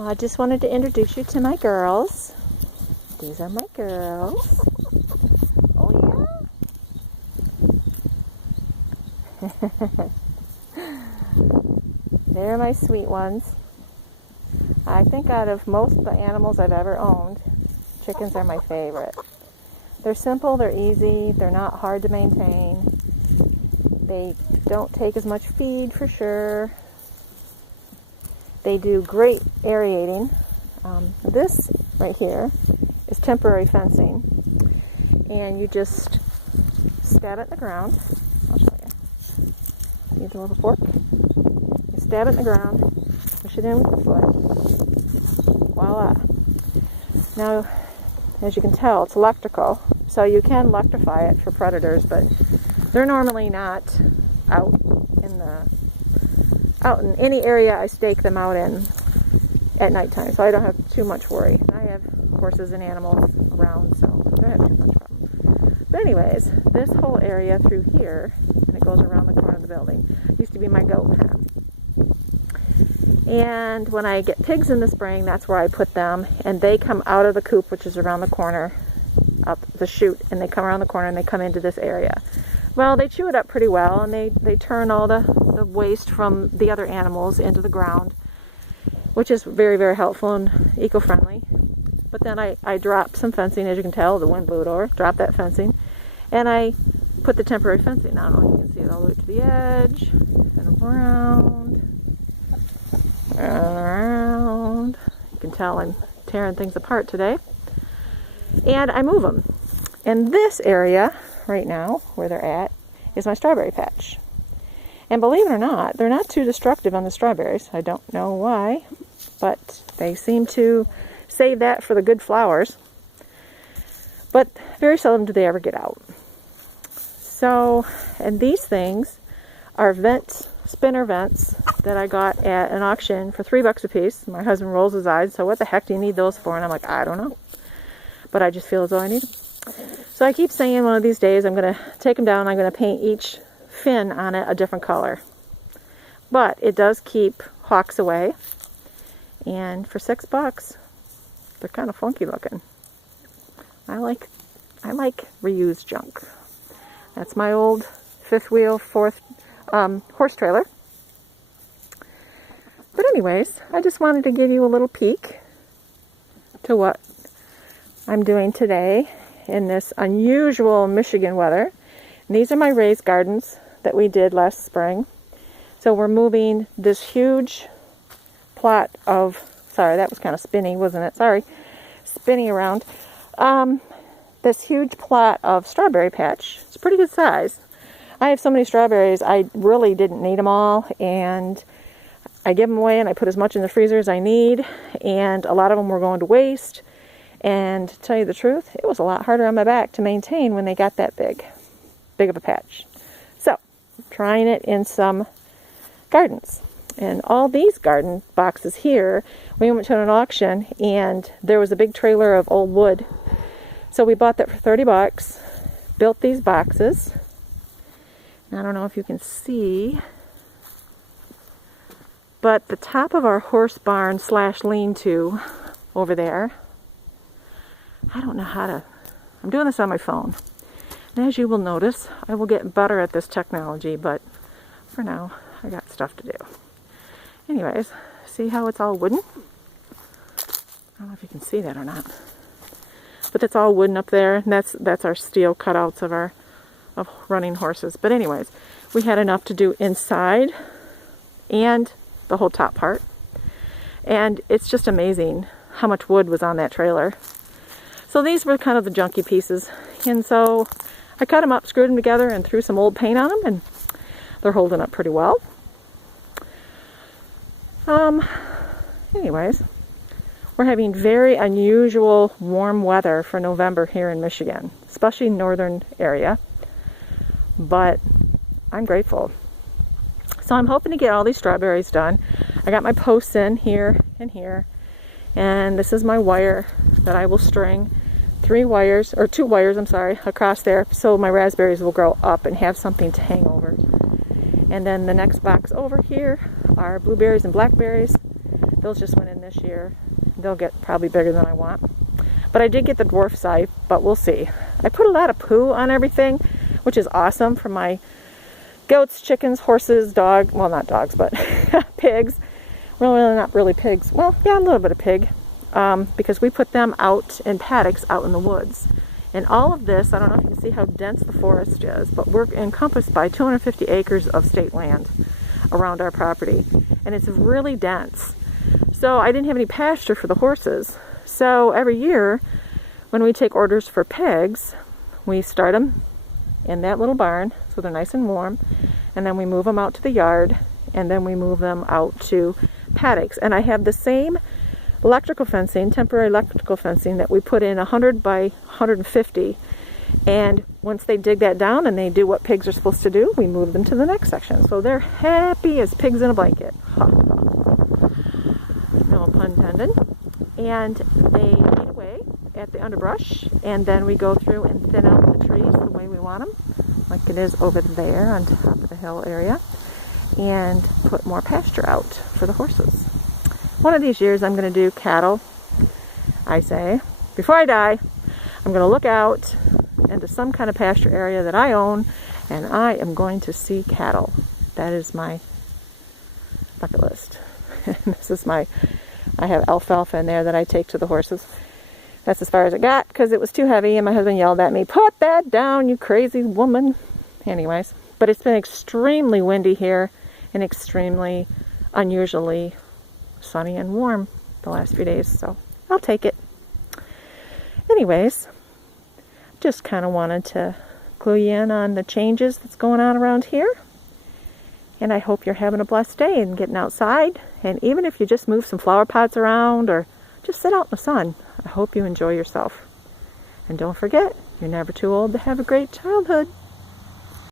Well, I just wanted to introduce you to my girls. These are my girls. Oh, yeah? They're my sweet ones. I think out of most of the animals I've ever owned, chickens are my favorite. They're simple, they're easy, they're not hard to maintain. They don't take as much feed for sure. They do great aerating. This right here is temporary fencing, and you just stab it in the ground. I'll show you. Need the little fork. You stab it in the ground, push it in with your foot. Voila. Now, as you can tell, it's electrical, so you can electrify it for predators, but they're normally not out in any area I stake them out in at nighttime, so I don't have too much worry. I have horses and animals around, so I don't have too much problem. But anyways, this whole area through here, and it goes around the corner of the building, used to be my goat pen. And when I get pigs in the spring, that's where I put them, and they come out of the coop, which is around the corner, up the chute, and they come around the corner and they come into this area. Well, they chew it up pretty well, and they turn all the waste from the other animals into the ground, which is very, very helpful and eco-friendly. But then I drop some fencing, as you can tell, the wind blew it over, drop that fencing, and I put the temporary fencing. I don't know if you can see it all the way to the edge, and around, and around. You can tell I'm tearing things apart today. And I move them. And this area right now, where they're at, is my strawberry patch. And believe it or not, they're not too destructive on the strawberries. I don't know why, but they seem to save that for the good flowers. But very seldom do they ever get out. So, and these things are spinner vents that I got at an auction for $3 a piece. My husband rolls his eyes, so what the heck do you need those for? And I'm like, I don't know. But I just feel as though I need them. So I keep saying one of these days I'm going to take them down, I'm going to paint each fin on it a different color. But it does keep hawks away. And for $6, they're kind of funky looking. I like reused junk. That's my old fifth wheel, horse trailer. But anyways, I just wanted to give you a little peek to what I'm doing today in this unusual Michigan weather. And these are my raised gardens that we did last spring. So we're moving this huge plot of, sorry, that was kind of spinny, wasn't it? Sorry, spinning around. This huge plot of strawberry patch. It's a pretty good size. I have so many strawberries, I really didn't need them all, and I give them away and I put as much in the freezer as I need, and a lot of them were going to waste. And to tell you the truth, it was a lot harder on my back to maintain when they got that big of a patch. So, I'm trying it in some gardens. And all these garden boxes here, we went to an auction and there was a big trailer of old wood. So we bought that for $30, built these boxes. I don't know if you can see, but the top of our horse barn / lean-to over there, I don't know how to, I'm doing this on my phone. And as you will notice, I will get better at this technology, but for now, I got stuff to do. Anyways, see how it's all wooden? I don't know if you can see that or not. But it's all wooden up there, and that's our steel cutouts of running horses. But anyways, we had enough to do inside and the whole top part. And it's just amazing how much wood was on that trailer. So these were kind of the junky pieces. And so I cut them up, screwed them together, and threw some old paint on them, and they're holding up pretty well. Anyways, we're having very unusual warm weather for November here in Michigan, especially northern area. But I'm grateful. So I'm hoping to get all these strawberries done. I got my posts in here and here. And this is my wire that I will string 2 wires, across there, so my raspberries will grow up and have something to hang over. And then the next box over here are blueberries and blackberries. Those just went in this year. They'll get probably bigger than I want. But I did get the dwarf size, but we'll see. I put a lot of poo on everything, which is awesome for my goats, chickens, horses, dogs. Well, not dogs, but pigs. Well, not really pigs. Well, yeah, a little bit of pig. Because we put them out in paddocks out in the woods. And all of this, I don't know if you can see how dense the forest is, but we're encompassed by 250 acres of state land around our property. And it's really dense. So I didn't have any pasture for the horses. So every year, when we take orders for pigs, we start them in that little barn, so they're nice and warm. And then we move them out to the yard, and then we move them out to paddocks. And I have the same electrical fencing, temporary electrical fencing that we put in 100 by 150, and once they dig that down and they do what pigs are supposed to do, we move them to the next section. So they're happy as pigs in a blanket. No pun intended. And they eat away at the underbrush, and then we go through and thin out the trees the way we want them, like it is over there on top of the hill area, and put more pasture out for the horses. One of these years I'm going to do cattle, I say. Before I die, I'm going to look out into some kind of pasture area that I own, and I am going to see cattle. That is my bucket list. This is I have alfalfa in there that I take to the horses. That's as far as it got because it was too heavy, and my husband yelled at me, "Put that down, you crazy woman." Anyways, but it's been extremely windy here and extremely unusually sunny and warm the last few days, so I'll take it. Anyways, just kind of wanted to clue you in on the changes that's going on around here, and I hope you're having a blessed day and getting outside. And even if you just move some flower pots around or just sit out in the sun, I hope you enjoy yourself. And don't forget, you're never too old to have a great childhood.